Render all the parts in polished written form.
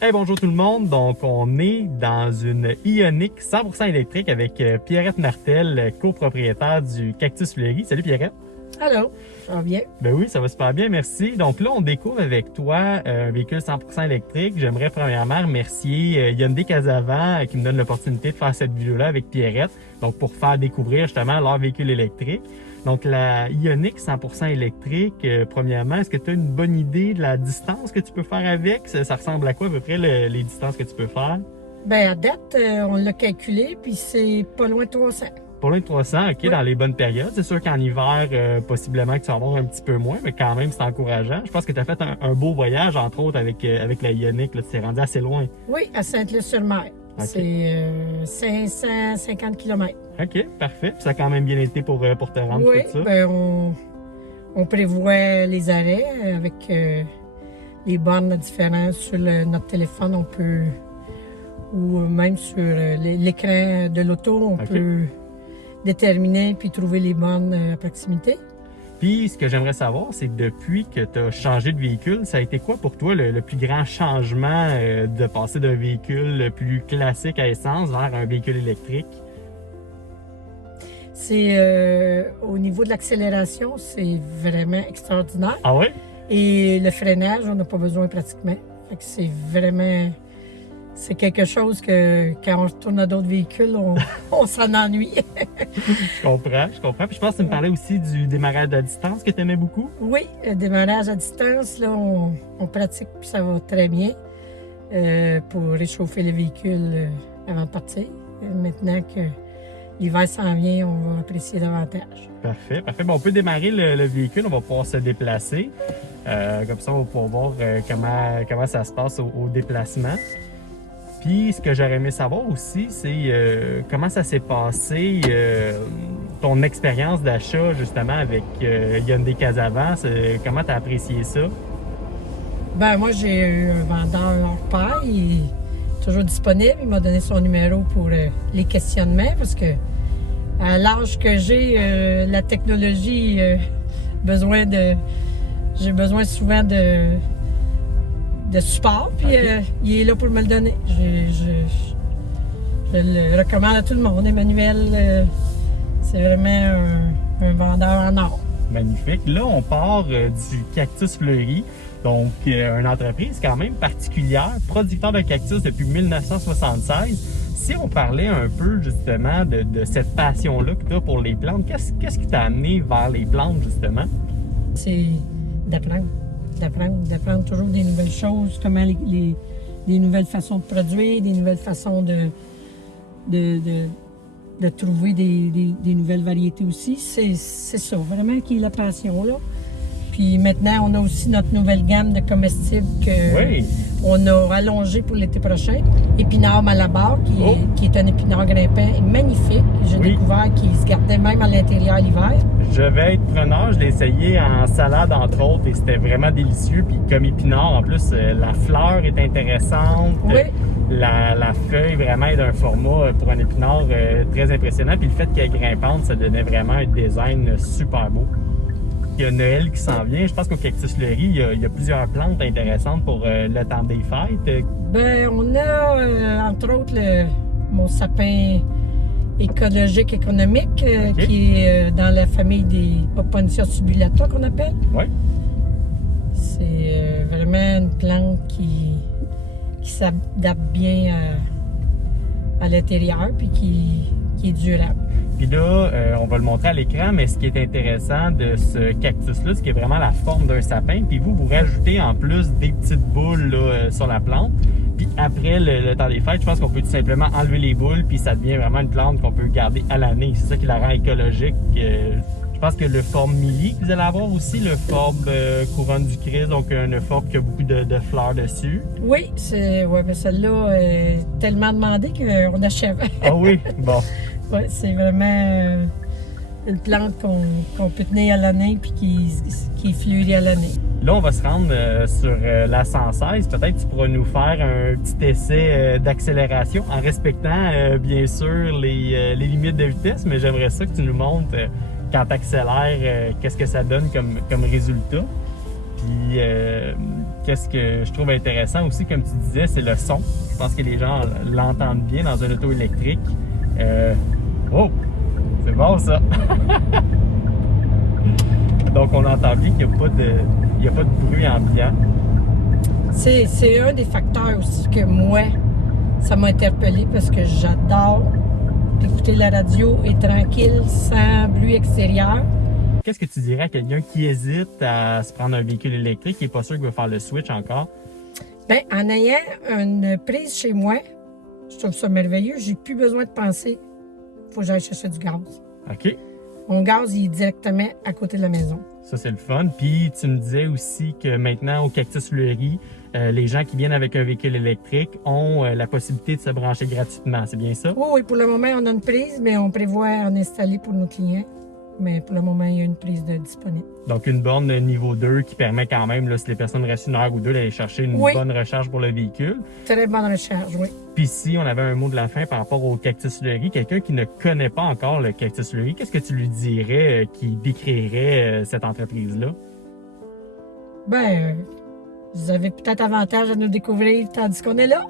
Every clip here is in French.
Hey, bonjour tout le monde. Donc, on est dans une Ioniq 100% électrique avec Pierrette Martel, copropriétaire du Cactus Fleury. Salut Pierrette. Allô, ça va bien? Ben oui, ça va super bien, merci. Donc là, on découvre avec toi un véhicule 100% électrique. J'aimerais premièrement remercier Hyundai Casavant qui me donne l'opportunité de faire cette vidéo-là avec Pierrette. Donc, pour faire découvrir justement leur véhicule électrique. Donc, la Ioniq 100% électrique, premièrement, est-ce que tu as une bonne idée de la distance que tu peux faire avec? Ça ressemble à quoi à peu près les distances que tu peux faire? Ben à date, on l'a calculé, puis c'est pas loin de 300. Pour loin de 300, OK, Oui. Dans les bonnes périodes. C'est sûr qu'en hiver, possiblement que tu vas avoir un petit peu moins, mais quand même, c'est encourageant. Je pense que tu as fait un beau voyage, entre autres, avec la Ioniq. Tu t'es rendu assez loin. Oui, à Sainte-Luce-sur-Mer. OK. C'est 550 km. OK, parfait. Puis ça a quand même bien été pour te rendre Oui, tout ça. ben on prévoit les arrêts avec les bornes différentes sur notre téléphone. On peut, ou même sur l'écran de l'auto, on OK. peut déterminer puis trouver les bornes à proximité. Puis, ce que j'aimerais savoir, c'est que depuis que tu as changé de véhicule, ça a été quoi pour toi le plus grand changement de passer d'un véhicule plus classique à essence vers un véhicule électrique? C'est au niveau de l'accélération, c'est vraiment extraordinaire. Ah ouais? Et le freinage, on n'a pas besoin pratiquement. Fait que c'est vraiment, c'est quelque chose que quand on retourne à d'autres véhicules, on s'en ennuie. Je comprends. Puis je pense que tu me parlais aussi du démarrage à distance que tu aimais beaucoup. Oui, le démarrage à distance, là, on pratique puis ça va très bien pour réchauffer le véhicule avant de partir. Maintenant que l'hiver s'en vient, on va apprécier davantage. Parfait. Bon, on peut démarrer le véhicule, on va pouvoir se déplacer. Comme ça, on va pouvoir voir comment ça se passe au déplacement. Puis, ce que j'aurais aimé savoir aussi, c'est comment ça s'est passé, ton expérience d'achat, justement, avec Hyundai Casavant. Comment tu as apprécié ça? Ben moi, j'ai eu un vendeur hors pair, il est toujours disponible. Il m'a donné son numéro pour les questionnements parce que à l'âge que j'ai, la technologie, j'ai besoin souvent de support, puis OK. il est là pour me le donner. Je le recommande à tout le monde. Emmanuel, c'est vraiment un vendeur en or. Magnifique. Là, on part du Cactus Fleury, donc une entreprise quand même particulière, producteur de cactus depuis 1976. Si on parlait un peu justement de cette passion-là que tu as pour les plantes, qu'est-ce qui t'a amené vers les plantes justement? C'est d'apprendre toujours des nouvelles choses, comment des nouvelles façons de produire, des nouvelles façons de trouver des nouvelles variétés aussi. C'est ça, vraiment, qui est la passion, là. Puis maintenant, on a aussi notre nouvelle gamme de comestibles Oui. qu'on a allongé pour l'été prochain. Épinard Malabar, Oh. qui est un épinard grimpant magnifique. J'ai Oui. découvert qu'il se gardait même à l'intérieur l'hiver. Je vais être preneur, je l'ai essayé en salade entre autres et c'était vraiment délicieux. Puis comme épinard, en plus, la fleur est intéressante. Oui. La feuille vraiment est d'un format pour un épinard très impressionnant. Puis le fait qu'elle est grimpante, ça donnait vraiment un design super beau. Il y a Noël qui s'en vient. Je pense qu'au Cactus Fleury, il y a plusieurs plantes intéressantes pour le temps des fêtes. Ben, on a, entre autres, mon sapin écologique économique, OK. qui est dans la famille des Oponia subulata qu'on appelle. Oui. C'est vraiment une plante qui s'adapte bien à l'intérieur puis qui est durable. Puis là, on va le montrer à l'écran, mais ce qui est intéressant de ce cactus-là, c'est qu'il est vraiment la forme d'un sapin. Puis vous rajoutez en plus des petites boules là, sur la plante. Puis après le temps des fêtes, je pense qu'on peut tout simplement enlever les boules, puis ça devient vraiment une plante qu'on peut garder à l'année. C'est ça qui la rend écologique. Je pense que le forme milli que vous allez avoir aussi, le forme couronne du Christ, donc une forme qui a beaucoup de fleurs dessus. Oui, ben celle-là est tellement demandée qu'on achève. Ah oui, bon. Oui, c'est vraiment une plante qu'on peut tenir à l'année puis qui fleurit à l'année. Là, on va se rendre sur la 116. Peut-être que tu pourras nous faire un petit essai d'accélération en respectant bien sûr les limites de vitesse, mais j'aimerais ça que tu nous montres quand tu accélères, qu'est-ce que ça donne comme résultat. Puis qu'est-ce que je trouve intéressant aussi, comme tu disais, c'est le son. Je pense que les gens l'entendent bien dans un auto électrique. Oh! C'est bon ça! Donc on entend bien qu'il n'y a pas de bruit ambiant. C'est un des facteurs aussi que moi, ça m'a interpellé parce que j'adore écouter la radio et tranquille, sans bruit extérieur. Qu'est-ce que tu dirais à quelqu'un qui hésite à se prendre un véhicule électrique et n'est pas sûr qu'il va faire le switch encore? Bien, en ayant une prise chez moi, je trouve ça merveilleux. J'ai plus besoin de penser. Il faut que j'aille chercher du gaz. OK. Mon gaz, il est directement à côté de la maison. Ça, c'est le fun. Puis, tu me disais aussi que maintenant, au Cactus Fleury, les gens qui viennent avec un véhicule électrique ont la possibilité de se brancher gratuitement. C'est bien ça? Oui, pour le moment, on a une prise, mais on prévoit en installer pour nos clients. Mais pour le moment, il y a une prise disponible. Donc, une borne niveau 2 qui permet quand même, là, si les personnes restent une heure ou deux, d'aller chercher une bonne recharge pour le véhicule. Très bonne recharge, oui. Puis si on avait un mot de la fin par rapport au Cactus Fleury, quelqu'un qui ne connaît pas encore le Cactus Fleury, qu'est-ce que tu lui dirais qui décrirait cette entreprise-là? Ben, vous avez peut-être avantage à nous découvrir tandis qu'on est là.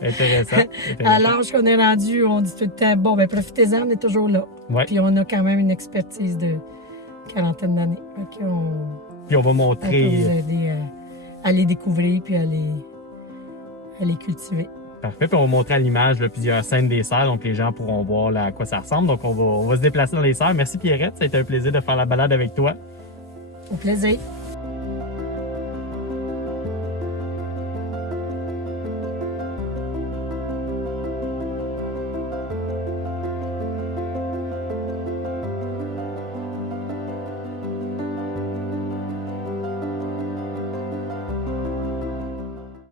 Intéressant. À l'âge qu'on est rendu, on dit tout le temps, bon, ben profitez-en, on est toujours là. Ouais. Puis on a quand même une expertise de quarantaine d'années. Puis on va On peut montrer... vous aider à les découvrir puis à les cultiver. Parfait. Puis on va montrer à l'image là, plusieurs scènes des serres, donc les gens pourront voir là, à quoi ça ressemble. Donc on va se déplacer dans les serres. Merci Pierrette, ça a été un plaisir de faire la balade avec toi. Au plaisir.